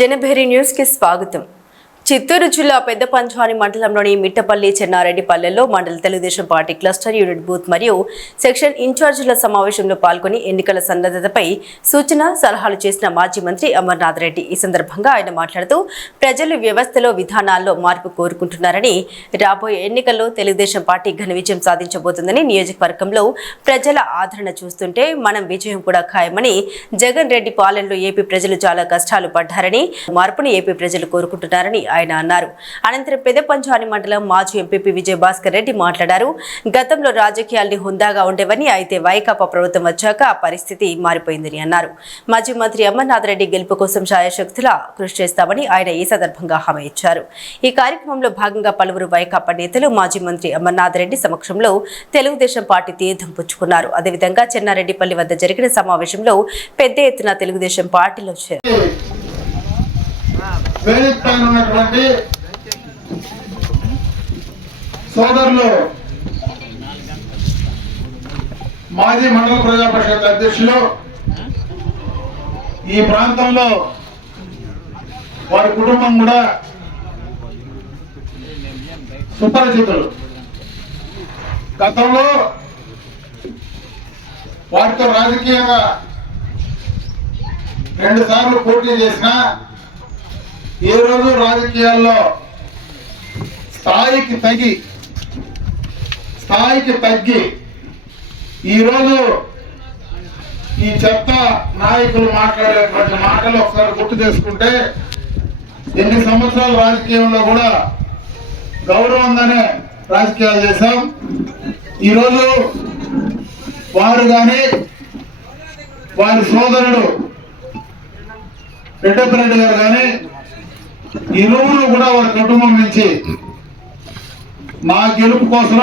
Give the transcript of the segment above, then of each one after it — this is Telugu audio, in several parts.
జనభేరి న్యూస్ కి స్వాగతం చిత్తూరు జిల్లా పెద్ద పంచాని మండలంలోని మిట్టపల్లి చెన్నారెడ్డిపల్లెలో మండల Telugu Desam party cluster unit booth మరియు సెక్షన్ ఇన్ఛార్జీల సమావేశంలో పాల్గొని ఎన్నికల సన్నద్ధతపై సూచన సలహాలు చేసిన మాజీ మంత్రి అమర్నాథ్ రెడ్డి. ఈ సందర్భంగా ఆయన మాట్లాడుతూ ప్రజలు వ్యవస్థలో విధానాల్లో మార్పు కోరుకుంటున్నారని రాబోయే ఎన్నికల్లో తెలుగుదేశం పార్టీ ఘన విజయం సాధించబోతుందని నియోజకవర్గంలో ప్రజల ఆదరణ చూస్తుంటే మనం విజయం కూడా ఖాయమని జగన్ రెడ్డి పాలనలో ఏపీ ప్రజలు చాలా కష్టాలు పడ్డారని మార్పును ఏపీ ప్రజలు కోరుకుంటున్నారని ఆయన అన్నారు. అనంతరం పెదపంచాని మండలం మాజీ ఎంపీపీ విజయభాస్కర్ రెడ్డి మాట్లాడారు. గతంలో రాజకీయాల్ని హుందాగా ఉండేవని అయితే వైకాపా ప్రభుత్వం వచ్చాక ఆ పరిస్థితి మారిపోయిందని అన్నారు. మాజీ మంత్రి అమర్నాథ్ రెడ్డి గెలుపు కోసం శాయశక్తులా కృషి చేస్తామని ఆయన ఈ సందర్భంగా హామీ ఇచ్చారు. ఈ కార్యక్రమంలో భాగంగా పలువురు వైకాపా నేతలు మాజీ మంత్రి అమర్నాథ్ రెడ్డి సమక్షంలో తెలుగుదేశం పార్టీ తీర్థం పుచ్చుకున్నారు. అదేవిధంగా చెన్నారెడ్డిపల్లి వద్ద జరిగిన సమావేశంలో పెద్ద ఎత్తున తెలుగుదేశం పార్టీలో చేరారు. వేదిక సోదరులు మాజీ మండల ప్రజా పరిషత్ అధ్యక్షులు ఈ ప్రాంతంలో వారి కుటుంబం కూడా సుపరిచితులు. గతంలో వారితో రాజకీయంగా రెండు సార్లు పోటీ చేసినా ఏ రోజు రాజకీయాల్లో స్థాయికి తగ్గి స్థాయికి తగ్గి ఈరోజు ఈ చెత్త నాయకులు మాట్లాడేటువంటి మాటలు ఒకసారి గుర్తు చేసుకుంటే ఎన్ని సంవత్సరాల రాజకీయంలో కూడా గౌరవంగానే రాజకీయాలు చేశాం. ఈరోజు వారు కానీ వారి సోదరుడు రెడ్డప్పరెడ్డి గారు కానీ ఇరువురు కూడా వారి కుటుంబం నుంచి మా గెలుపు కోసం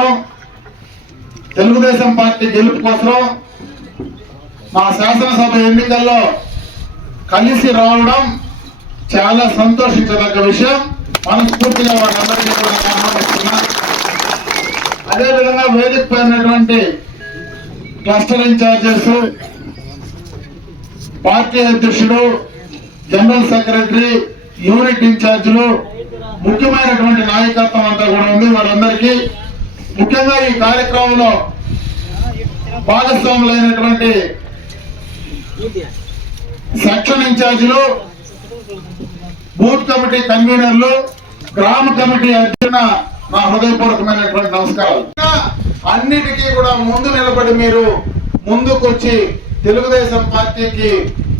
తెలుగుదేశం పార్టీ గెలుపు కోసం మా శాసనసభ ఎన్నికల్లో కలిసి రావడం చాలా సంతోషించదగ్గ విషయం. మనస్ఫూర్తిగా వాళ్ళందరికీ కూడా ఆహ్వానిస్తున్నా అదేవిధంగా వేదిక పైనటువంటి క్లస్టర్ ఇన్ఛార్జెస్ పార్టీ అధ్యక్షుడు జనరల్ సెక్రటరీ యూనిట్ ఇన్ఛార్జీలు ముఖ్యమైనటువంటి నాయకత్వం అంతా కూడా ఉంది. వారందరికీ ముఖ్యంగా ఈ కార్యక్రమంలో భాగస్వాములైనటువంటి సెక్షన్ ఇన్ఛార్జీలు బూత్ కమిటీ కన్వీనర్లు గ్రామ కమిటీ అధ్యక్షున నా హృదయపూర్వకమైనటువంటి నమస్కారాలు. అన్నిటికీ కూడా ముందు నిలబడి మీరు ముందుకొచ్చి తెలుగుదేశం పార్టీకి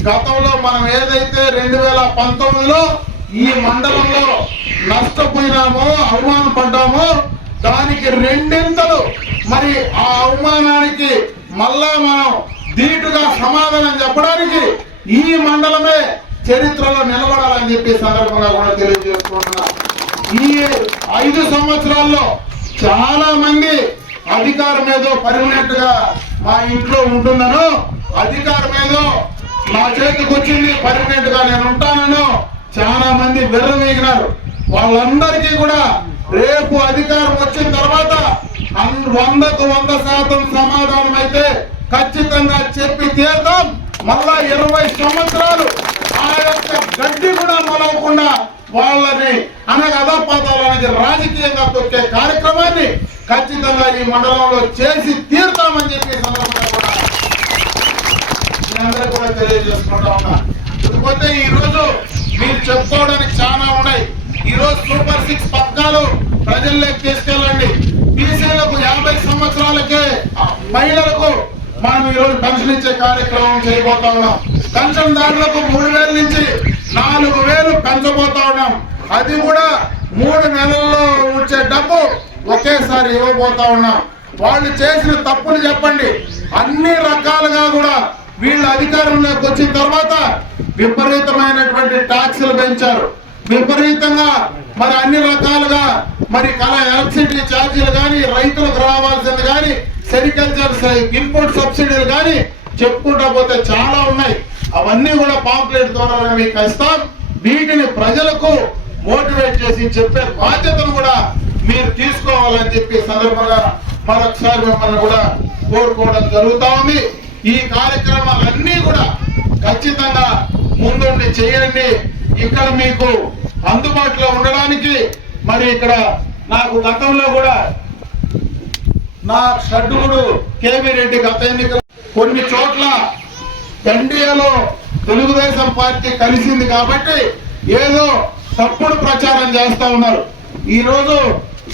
గతంలో మనం ఏదైతే రెండు వేల పంతొమ్మిదిలో ఈ మండలంలో నష్టపోయినామో అవమానం పడ్డామో దానికి రెండింతలు మరి ఆ అవమానానికి మళ్ళా మనం ధీటుగా సమాధానం చెప్పడానికి ఈ మండలమే చరిత్రలో నిలబడాలని చెప్పి సందర్భంగా కూడా తెలియజేసుకుంటున్నా ఈ ఐదు సంవత్సరాల్లో చాలా మంది అధికారం ఏదో పర్మనెంట్గా మా ఇంట్లో ఉంటున్నాను అధికారం ఏదో నా చేతికి వచ్చింది పర్మనెంట్గా నేను ఉంటానను చాలా మంది విర్రవీగినారు. వాళ్ళందరికీ కూడా రేపు అధికారం వచ్చిన తర్వాత వందకు వంద శాతం సమాధానం అయితే ఖచ్చితంగా చెప్పి తీర్థం మళ్ళా ఇరవై సంవత్సరాలు ఆ యొక్క గడ్డి కూడా మొలవకుండా వాళ్ళని అనగా అధపాతాలనేది రాజకీయంగా తొక్కే కార్యక్రమాన్ని ఖచ్చితంగా ఈ మండలంలో చేసి తీర్తామని చెప్పి సందర్భంగా కూడా మీ కూడా తెలియజేసుకుంటా ఉన్నా. ఇకపోతే ఈ రోజు మీరు చెప్పుకోవడానికి చాలా ఉన్నాయి. ఈ రోజు సూపర్ సిక్స్ పథకాలు ప్రజల్లోకి తీసుకెళ్ళండి. బీసీలకు యాభై సంవత్సరాలకే మహిళలకు మనం ఈ రోజు పెన్షన్ ఇచ్చే కార్యక్రమం చేయబోతా ఉన్నాం. పెన్షన్దారులకు మూడు వేల నుంచి నాలుగు వేలు పెంచబోతా ఉన్నాం. అది కూడా మూడు నెలల్లో వచ్చే డబ్బు ఒకేసారి ఇవ్వబోతా ఉన్నాం. వాళ్ళు చేసిన తప్పులు చెప్పండి. అన్ని రకాలుగా కూడా వీళ్ళు అధికారంలోకి వచ్చిన తర్వాత విపరీతమైనటువంటి ట్యాక్సులు పెంచారు. విపరీతంగా మరి అన్ని రకాలుగా మరి కళ ఎలక్ట్రిసిటీ ఛార్జీలు కానీ రైతులకు రావాల్సింది కానీ సెరికల్చర్ ఇన్పుట్ సబ్సిడీలు కానీ చెప్పుకుంటా పోతే చాలా ఉన్నాయి. అవన్నీ కూడా పాంప్లెట్ ద్వారా మీకు ఇస్తాం వీటిని ప్రజలకు మోటివేట్ చేసి చెప్పే బాధ్యతను కూడా మీరు తీసుకోవాలని చెప్పి సందర్భంగా మరొకసారి మిమ్మల్ని కూడా కోరుకోవడం జరుగుతా ఉంది. ఈ కార్యక్రమాలన్నీ కూడా ఖచ్చితంగా ముందుండి చేయండి. ఇక్కడ మీకు అందుబాటులో ఉండడానికి మరి ఇక్కడ నాకు గతంలో కూడా నా షడ్డుగుడు కేవీ రెడ్డి గత ఎన్నికలు కొన్ని చోట్ల ఎన్డీఏలో తెలుగుదేశం పార్టీ కలిసింది కాబట్టి ఏదో తప్పుడు ప్రచారం చేస్తా ఉన్నారు. ఈ రోజు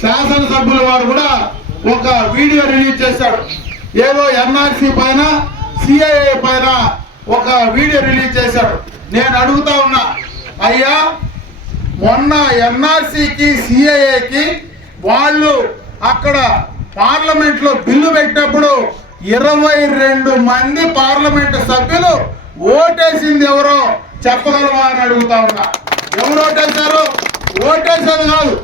శాసనసభ్యుల వారు కూడా ఒక వీడియో రిలీజ్ చేశాడు ఏదో ఎన్ఆర్సీ పైన సిఐఏ పైన ఒక వీడియో రిలీజ్ చేశాడు నేను అడుగుతా ఉన్నా అయ్యా మొన్న ఎన్ఆర్సీకి సిఐఏకి వాళ్ళు అక్కడ పార్లమెంట్లో బిల్లు పెట్టినప్పుడు ఇరవై రెండు మంది పార్లమెంట్ సభ్యులు ఓటేసింది ఎవరో చెప్పగలవా అని అడుగుతా ఉన్నా. ఎవరు ఓటేశారు? ఓటేశారు కాదు.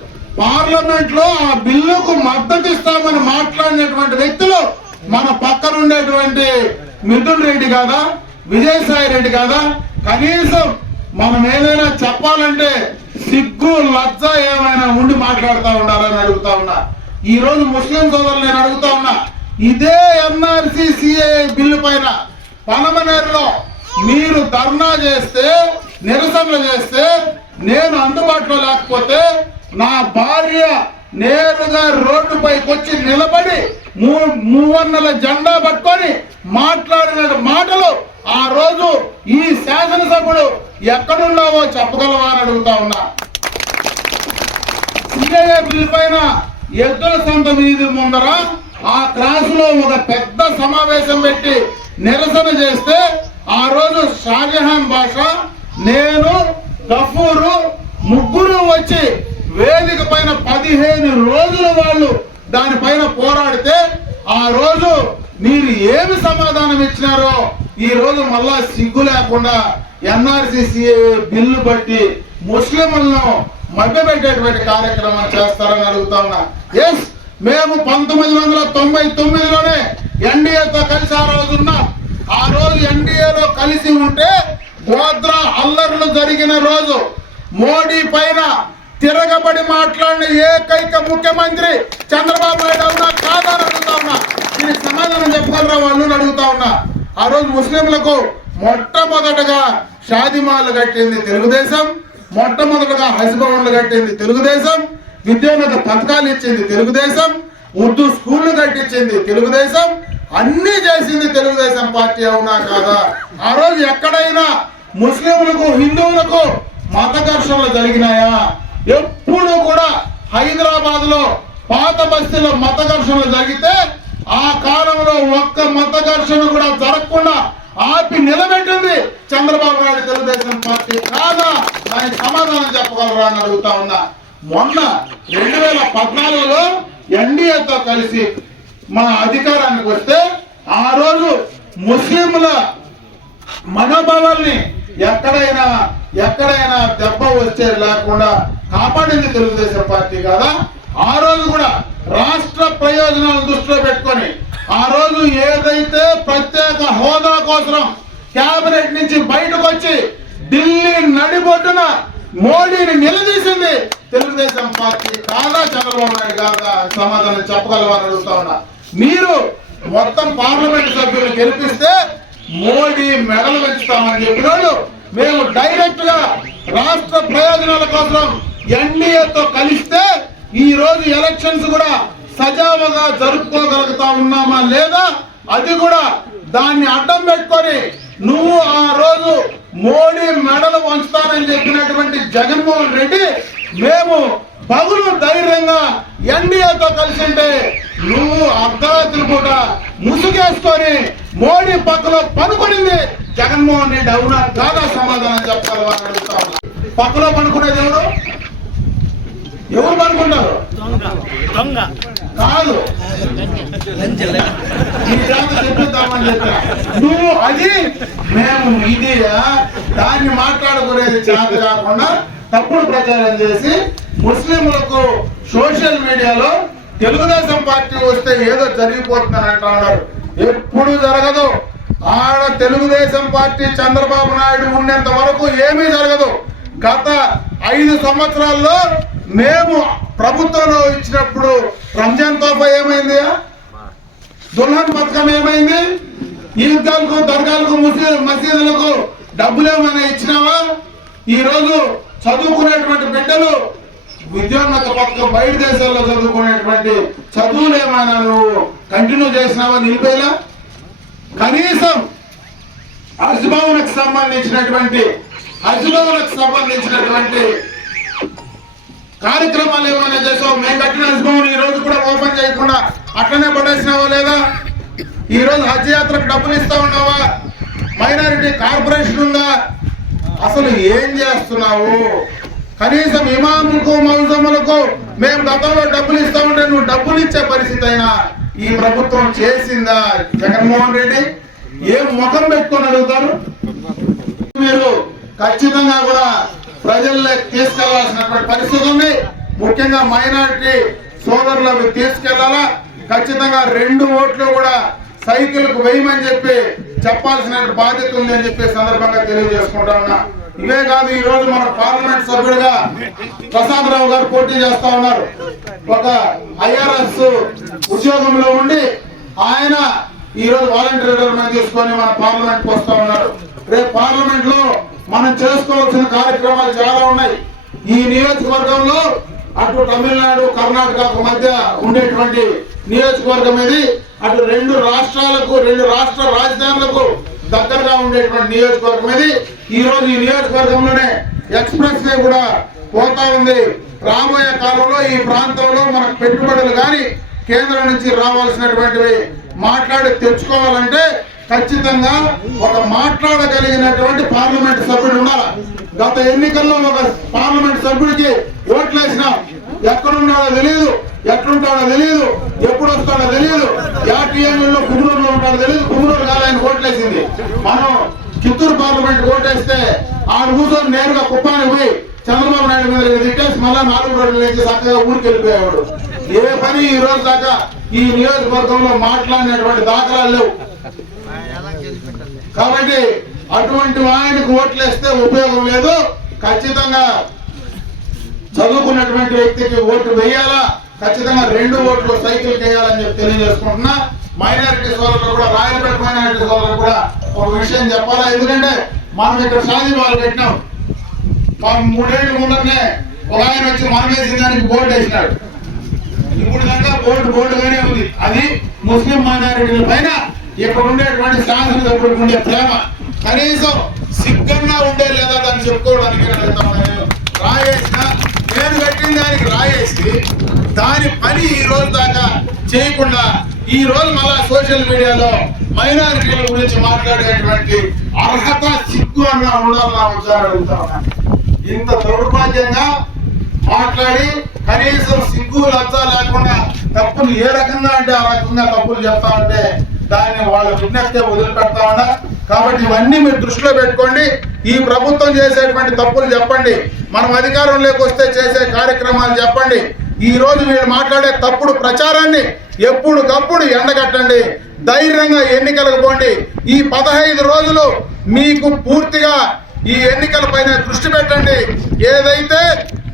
పార్లమెంట్లో ఆ బిల్లుకు మద్దతు ఇస్తామని మాట్లాడినటువంటి వ్యక్తులు మన పక్కన ఉండేటువంటి మిథున్ రెడ్డి కాదా? విజయసాయి రెడ్డి కాదా? కనీసం మనం ఏదైనా చెప్పాలంటే సిగ్గు లజ్జ ఏమైనా ఉండి మాట్లాడుతూ ఉండాలని అడుగుతా ఉన్నా. ఈ రోజు ముస్లిం సోదరులు నేను అడుగుతా ఉన్నా ఇదే ఎన్ఆర్సి సిఏ బిల్లు పైన పనమనేరులో మీరు ధర్నా చేస్తే నిరసనలు చేస్తే నేను అందుబాటులో లేకపోతే నా భార్య నేరుగా రోడ్డుపైకి వచ్చి నిలబడి మూ మూవన్నల జెండా పట్టుకొని మాట్లాడిన మాటలు ఆ రోజు ఈ శాసనసభ్యుడు ఎక్కడున్నావో చెప్పగలవా అని అడుగుతా ఉన్నా. సిఐఏ బిల్ పైన ఎద్దుల సొంత వీధి ముందర ఆ క్రాస్లో ఒక పెద్ద సమావేశం పెట్టి నిరసన చేస్తే ఆ రోజు షాజహాన్ భాష నేను గఫూరు ముగ్గురు వచ్చి వేదిక పైన పదిహేను రోజులు వాళ్ళు దానిపైన పోరాడితే ఆ రోజు మీరు ఏమి సమాధానం ఇచ్చినారో ఈ రోజు మళ్ళా సిగ్గు లేకుండా ఎన్ఆర్సీసీ బిల్లు బట్టి ముస్లింలను మభ్యపెట్టేటువంటి కార్యక్రమం చేస్తారని అడుగుతా ఉన్నా. ఎస్ మేము పంతొమ్మిది వందల తొంభై తొమ్మిదిలోనే ఎన్డీఏతో కలిసి ఆ రోజు ఉన్నాం. ఆ రోజు ఎన్డీఏలో కలిసి ఉంటే గోద్రా అల్లర్లు జరిగిన రోజు. మోడీ పైన తిరగబడి మాట్లాడిన ఏకైక ముఖ్యమంత్రి చంద్రబాబు నాయుడు అవునా కాదని అడుగుతా ఉన్నా. దీనికి సమాధానం చెప్పగలరా వాళ్ళు అడుగుతా ఉన్నా. ఆ రోజు ముస్లింలకు మొట్టమొదటగా షాదిమాలు కట్టింది తెలుగుదేశం మొట్టమొదటగా హస్బౌండ్లు కట్టింది తెలుగుదేశం విద్యోన్నత పథకాలు ఇచ్చింది తెలుగుదేశం ఉర్దూ స్కూళ్ళు కట్టించింది తెలుగుదేశం అన్ని చేసింది తెలుగుదేశం పార్టీ అవునా కాదా? ఆ రోజు ఎక్కడైనా ముస్లింలకు హిందువులకు మత ఘర్షణలు జరిగినాయా? ఎప్పుడు కూడా హైదరాబాద్లో పాత బస్తీలో మత ఘర్షణలు జరిగితే ఆ కాలంలో ఒక్క మత ఘర్షణ కూడా జరగకుండా ఆపి నిలబెట్టింది చంద్రబాబు నాయుడు తెలుగుదేశం పార్టీ. కాదా? దానికి సమాధానం చెప్పగలరా అని అడుగుతా ఉన్నా. మొన్న రెండు వేల పద్నాలుగులో ఎన్డీఏతో కలిసి మన అధికారానికి వస్తే ఆ రోజు ముస్లింల మనోభావాల్ని ఎక్కడైనా ఎక్కడైనా దెబ్బ వచ్చే లేకుండా కాపాడింది తెలుగుదేశం పార్టీ కదా? ఆ రోజు కూడా రాష్ట్ర ప్రయోజనాలను దృష్టిలో పెట్టుకొని ఆ రోజు ఏదైతే ప్రత్యేక హోదా కోసం క్యాబినెట్ నుంచి బయటకు వచ్చి ఢిల్లీ నడిబొడ్డున మోడీని నిలదీసింది తెలుగుదేశం పార్టీ. కాదా చంద్రబాబు నాయుడు కాదా సమాధానం చెప్పగలవని అడుగుతా ఉన్నా. మీరు మొత్తం పార్లమెంట్ సభ్యులు గెలిపిస్తే మోడీ మెడలు పెంచుతామని చెప్పినోళ్ళు మేము డైరెక్ట్గా రాష్ట్ర ప్రయోజనాల కోసం ఎన్డీఏతో కలిస్తే ఈ రోజు ఎలక్షన్స్ కూడా సజావుగా జరుపుకోగలుగుతా ఉన్నామా లేదా అది కూడా దాన్ని అడ్డం పెట్టుకొని నువ్వు ఆ రోజు మోడీ మెడలు వంచుతానని చెప్పినటువంటి జగన్మోహన్ రెడ్డి మేము పగులు ధైర్యంగా ఎన్డీఏతో కలిసి ఉంటే నువ్వు అర్ధరాత్రి పూట ముసుగేసుకొని మోడీ పక్కలో పనుకొనింది జగన్మోహన్ రెడ్డి అవునా కాదా సమాధానం చెప్పాలి అని పక్కలో పనుకునేది ఎవరు? దొంగ. కాదు. ఈ చెప్పా. నువ్వు అది మేము ఇది దాన్ని మాట్లాడుకునేది చేత కాకుండా తప్పుడు ప్రచారం చేసి ముస్లింలకు సోషల్ మీడియాలో తెలుగుదేశం పార్టీ వస్తే ఏదో జరిగిపోతుందని అంటా ఉన్నారు ఎప్పుడు జరగదు. ఆడ తెలుగుదేశం పార్టీ చంద్రబాబు నాయుడు ఉన్నంత వరకు ఏమీ జరగదు. గత ఐదు సంవత్సరాల్లో మేము ప్రభుత్వంలో ఇచ్చినప్పుడు రంజాన్ తోప ఏమైంది? దుల్హన్ పథకం ఏమైంది? ఈద్గాలకు దర్గాలకు ముస్లిం మసీదులకు డబ్బులు ఏమైనా ఇచ్చినావా? ఈరోజు చదువుకునేటువంటి బిడ్డలు విద్యోన్నత పథకం బయట దేశాల్లో చదువుకునేటువంటి చదువులు ఏమైనా నువ్వు కంటిన్యూ చేసినావా నిలిపేలా కనీసం హజ్భవనకు సంబంధించినటువంటి హజ్భవనకు సంబంధించినటువంటి కార్యక్రమాలు ఏమైనా చేసావు? మేము కట్టిన హజ్భవన్ ఈ రోజు కూడా ఓపెన్ చేయకుండా అట్లనే పడేసినావా లేదా? ఈ రోజు హజ్ యాత్రకు డబ్బులు ఇస్తా ఉన్నావా? మైనారిటీ కార్పొరేషన్ ఉందా? అసలు ఏం చేస్తున్నావు? కనీసం ఇమాములకు మౌజములకు మేము గతంలో డబ్బులు ఇస్తా ఉంటే నువ్వు డబ్బులు ఇచ్చే పరిస్థితి అయినా ఈ ప్రభుత్వం చేసిందా? జగన్మోహన్ రెడ్డి ఏం ముఖం పెట్టుకొని అడుగుతారు? మీరు ఖచ్చితంగా కూడా ప్రజల్లోకి తీసుకెళ్ళాల్సినటువంటి పరిస్థితి ఉంది. ముఖ్యంగా మైనారిటీ సోదరులకు తీసుకెళ్ళాలా? ఖచ్చితంగా రెండు ఓట్లు కూడా సైకిల్కు వేయమని చెప్పి చెప్పాల్సిన బాధ్యత ఉంది అని చెప్పి సందర్భంగా తెలియజేసుకుంటా ఉన్నా. ఇవే కాదు ఈ రోజు మన పార్లమెంట్ సభ్యుడిగా ప్రసాద్ రావు గారు పోటీ చేస్తా ఉన్నారు. ఒక ఐఆర్ఎస్ ఉద్యోగంలో ఉండి ఆయన ఈ రోజు వాలంటీర్ రిటైర్మెంట్ తీసుకొని మన పార్లమెంట్ వస్తా ఉన్నారు. రేపు పార్లమెంట్లో మనం చేసుకోవాల్సిన కార్యక్రమాలు చాలా ఉన్నాయి. ఈ నియోజకవర్గంలో అటు తమిళనాడు కర్ణాటకకు మధ్య ఉండేటువంటి నియోజకవర్గం ఇది. అటు రెండు రాష్ట్రాలకు రెండు రాష్ట్ర రాజధానులకు దగ్గరగా ఉండేటువంటి నియోజకవర్గం ఇది. ఈ రోజు ఈ నియోజకవర్గంలోనే ఎక్స్ప్రెస్ వే కూడా పోతా ఉంది. రాబోయే కాలంలో ఈ ప్రాంతంలో మనకు పెట్టుబడులు కానీ కేంద్రం నుంచి రావాల్సినటువంటివి మాట్లాడి తెచ్చుకోవాలంటే ఖచ్చితంగా ఒక మాట్లాడగలిగినటువంటి పార్లమెంట్ సభ్యుడు ఉండాలి? గత ఎన్నికల్లో ఒక పార్లమెంట్ సభ్యుడికి ఓట్లు వేసినాం ఎక్కడున్నాడో తెలియదు ఎట్లుంటాడో తెలియదు ఎప్పుడు వస్తాడో తెలియదు యాటీఎంలో కుమ్మూరులో ఉంటాడో తెలియదు కుమ్మూరు కాదు ఆయన ఓట్లేసింది. మనం చిత్తూరు పార్లమెంట్ ఓటేస్తే ఆడ కూర్చొని నేరుగా కుప్పానికి పోయి చంద్రబాబు నాయుడు మీద తిట్టేసి మళ్ళా నాలుగు రోజుల నుంచి చక్కగా ఊరికి వెళ్ళిపోయేవాడు ఏ పని ఈ రోజు దాకా ఈ నియోజకవర్గంలో మాట్లాడినటువంటి దాఖలాలు లేవు. కాబట్టి అటువంటి ఆయనకు ఓట్లేస్తే ఉపయోగం లేదు. ఖచ్చితంగా చదువుకున్నటువంటి వ్యక్తికి ఓట్లు వేయాలా? ఖచ్చితంగా రెండు ఓట్లు సైకిల్ వేయాలని చెప్పి తెలియజేసుకుంటున్నా. మైనారిటీ సోదరులు కూడా రాయలపేట మైనారిటీ సోదరులు కూడా ఒక విషయం చెప్పాలా? ఎందుకంటే మనం ఇక్కడ షాదీ వాళ్ళు పెట్టినాం. మా మూడేళ్ళ ముందరనే ఒక ఆయన వచ్చి మనం వేసిన దానికి బోర్డు వేసినాడు. ఇప్పుడు దాకా బోర్డు బోర్డుగానే ఉంది. అది ముస్లిం మైనారిటీల పైన ఇక్కడ ఉండేటువంటి శాసనసభ్యులకు ఉండే ప్రేమ? కనీసం సిగ్గన్నా ఉండే లేదా దాన్ని చెప్పుకోవడానికి రాయేసిన నేను కట్టిన దానికి రాయేసి దాని పని ఈ రోజు దాకా చేయకుండా ఈ రోజు మళ్ళా సోషల్ మీడియాలో మైనారిటీల గురించి మాట్లాడేటువంటి అర్హత సిగ్గు అన్న ఉండాలన్నా ఒకసారి అడుగుతా ఇంత దౌర్భాగ్యంగా మాట్లాడి కనీసం సిగ్గు లబ్జా లేకుండా తప్పులు ఏ రకంగా అంటే ఆ రకంగా తప్పులు చెప్తా ఉంటే దాన్ని వాళ్ళ విజ్ఞప్తి వదిలిపెడతా ఉన్నా కాబట్టి ఇవన్నీ మీరు దృష్టిలో పెట్టుకోండి. ఈ ప్రభుత్వం చేసేటువంటి తప్పులు చెప్పండి. మనం అధికారంలోకి వస్తే చేసే కార్యక్రమాలు చెప్పండి. ఈ రోజు మీరు మాట్లాడే తప్పుడు ప్రచారాన్ని ఎప్పుడుకప్పుడు ఎండగట్టండి. ధైర్యంగా ఎన్నికలకు పోండి. ఈ పదహైదు రోజులు మీకు పూర్తిగా ఈ ఎన్నికల పైన దృష్టి పెట్టండి. ఏదైతే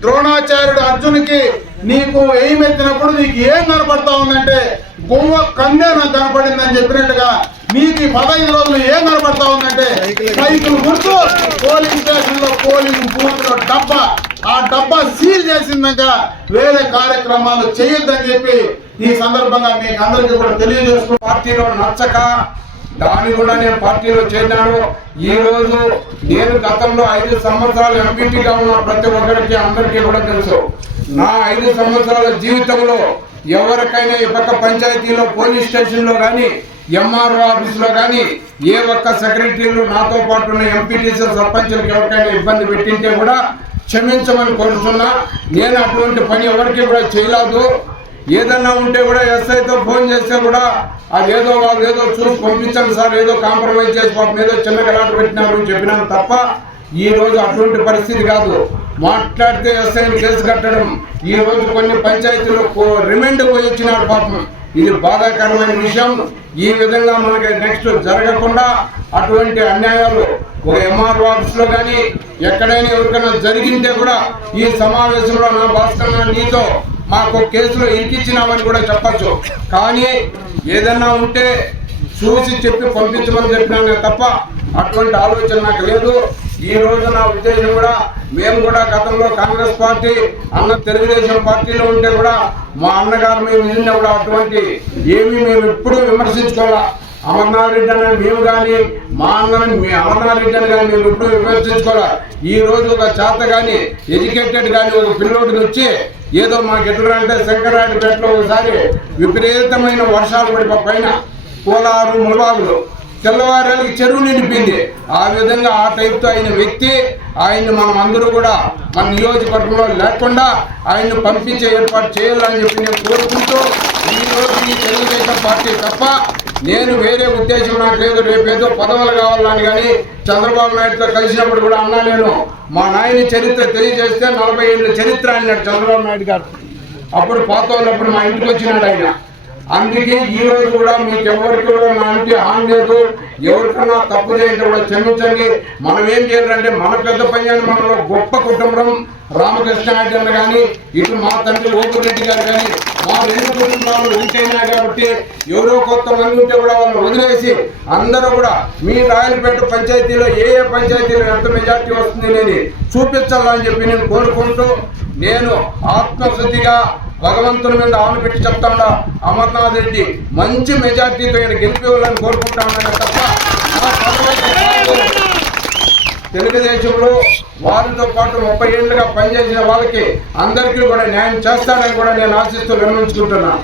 ద్రోణాచార్యుడు అర్జునికి నీకు ఏం ఎత్తినప్పుడు నీకు ఏం కనపడతా ఉందంటే గువ్వ కన్నే నాకు కనపడిందని చెప్పినట్టుగా మీకు ఈ పదహైదు రోజులు ఏం కనపడతా ఉందంటే సైకిల్ గుర్తు పోలింగ్ స్టేషన్లో పోలింగ్ బూత్లో డబ్బా. ఆ డబ్బా సీల్ చేసిందాక వేరే కార్యక్రమాలు చేయొద్దని చెప్పి ఈ సందర్భంగా మీకు అందరికీ కూడా తెలియజేసుకుంటూ పార్టీలో నచ్చక దాన్ని కూడా నేను పార్టీలో చేరినాను. ఈ రోజు నేను గతంలో ఐదు సంవత్సరాలు ఎంపీటీగా ఉన్న ప్రతి ఒక్కరికి అందరికీ కూడా తెలుసు. నా ఐదు సంవత్సరాల జీవితంలో ఎవరికైనా ఈ పక్క పంచాయతీలో పోలీస్ స్టేషన్లో కానీ ఎంఆర్ఓ ఆఫీసులో కానీ ఏ ఒక్క సెక్రటరీలు నాతో పాటు ఉన్న ఎంపీటీసీ సర్పంచులకు ఎవరికైనా ఇబ్బంది పెట్టింటే కూడా క్షమించమని కోరుతున్నా నేను అటువంటి పని ఎవరికి కూడా చేయలేదు. ఏదన్నా ఉంటే కూడా ఎస్ఐతో ఫోన్ చేస్తే కూడా అది ఏదో వాళ్ళు ఏదో చూసి పంపించండి సార్ ఏదో కాంప్రమైజ్ చేసి పాపం ఏదో చిన్న గలాట పెట్టినారు చెప్పినాను తప్ప ఈ రోజు అటువంటి పరిస్థితి కాదు. మాట్లాడితే ఎస్ఐని కేసు కట్టడం. ఈ రోజు కొన్ని పంచాయతీలు రిమైండ్ పోయి వచ్చినాడు పాపం. ఇది బాధాకరమైన విషయం. ఈ విధంగా మనకి నెక్స్ట్ జరగకుండా అటువంటి అన్యాయాలు ఒక ఎంఆర్ ఆఫీస్లో కానీ ఎక్కడైనా ఎవరికైనా జరిగింటే కూడా ఈ సమావేశంలో నా భాస్కర్ నీతో మాకు కేసులో ఇరికిచ్చినామని కూడా చెప్పచ్చు. కానీ ఏదన్నా ఉంటే చూసి చెప్పి పంపించమని చెప్పినానే తప్ప అటువంటి ఆలోచన నాకు లేదు. ఈ రోజు నా ఉద్దేశం కూడా మేము కూడా గతంలో కాంగ్రెస్ పార్టీ అన్న తెలుగుదేశం పార్టీలో ఉంటే కూడా మా అన్నగారు మేము నిన్న కూడా అటువంటి ఏమీ మేము ఎప్పుడూ విమర్శించుకోవాలా అమర్నాథ్ రెడ్డి అని మేము కానీ మా అన్నని మీ అమర్నాథ్ రెడ్డి అని కానీ మేము ఎప్పుడు విమర్శించుకోవాలా ఈ రోజు ఒక చేత కానీ ఎడ్యుకేటెడ్ కానీ ఒక పిల్లోడికి వచ్చి ఏదో మాకు ఎట్లా అంటే శంకరాయపేటలో ఒకసారి విపరీతమైన వర్షాలు పడి పైన కోలారు ములబాగులు తెల్లవారానికి చెరువు నిండిపోయింది. ఆ విధంగా ఆ టైప్తో అయిన వ్యక్తి ఆయన్ని మనం అందరూ కూడా మన నియోజకవర్గంలో లేకుండా ఆయన్ని పంపించే ఏర్పాటు చేయాలని చెప్పి నేను కోరుకుంటూ ఈ రోజు ఈ తెలుగుదేశం పార్టీ తప్ప నేను వేరే ఉద్దేశం నాకు లేదు. రేపు ఏదో పదవులు కావాలని కానీ చంద్రబాబు నాయుడుతో కలిసినప్పుడు కూడా అన్నా నేను. మా నాయని చరిత్ర తెలియజేస్తే నలభై ఏళ్ళ చరిత్ర అన్నాడు చంద్రబాబు నాయుడు గారు. అప్పుడు పాత మా ఇంటికి వచ్చినాడు ఆయన. అందుకే ఈ రోజు కూడా మీకు ఎవరికి కూడా నా ఇంటి హాని లేదు. ఎవరికన్నా తప్పు చేయండి కూడా క్షమించండి. మనం ఏం చేయాలంటే మన పెద్ద పని మనలో గొప్ప కుటుంబం రామకృష్ణ కానీ ఇటు మా తండ్రి ఓపురెడ్డి గారు కానీ మా రెండు కుటుంబాలు ఉంటేనే కాబట్టి ఎవరో కొత్త మంది ఉంటే కూడా వాళ్ళని వదిలేసి అందరూ కూడా మీ రాయలపేట పంచాయతీలో ఏ ఏ పంచాయతీలో ఎంత మెజార్టీ వస్తుంది అనేది చూపించాలని చెప్పి నేను కోరుకుంటూ నేను ఆత్మశుద్ధిగా భగవంతుని మీద ఆవును పెట్టి చెప్తాడా అమర్నాథ్ రెడ్డి మంచి మెజార్టీతో ఇక్కడ గెలిపేవాళ్ళని కోరుకుంటామని తప్ప తెలుగుదేశంలో వారితో పాటు ముప్పై ఏళ్ళుగా పనిచేసిన వాళ్ళకి అందరికీ కూడా న్యాయం చేస్తానని కూడా నేను ఆశిస్తూ విరమించుకుంటున్నాను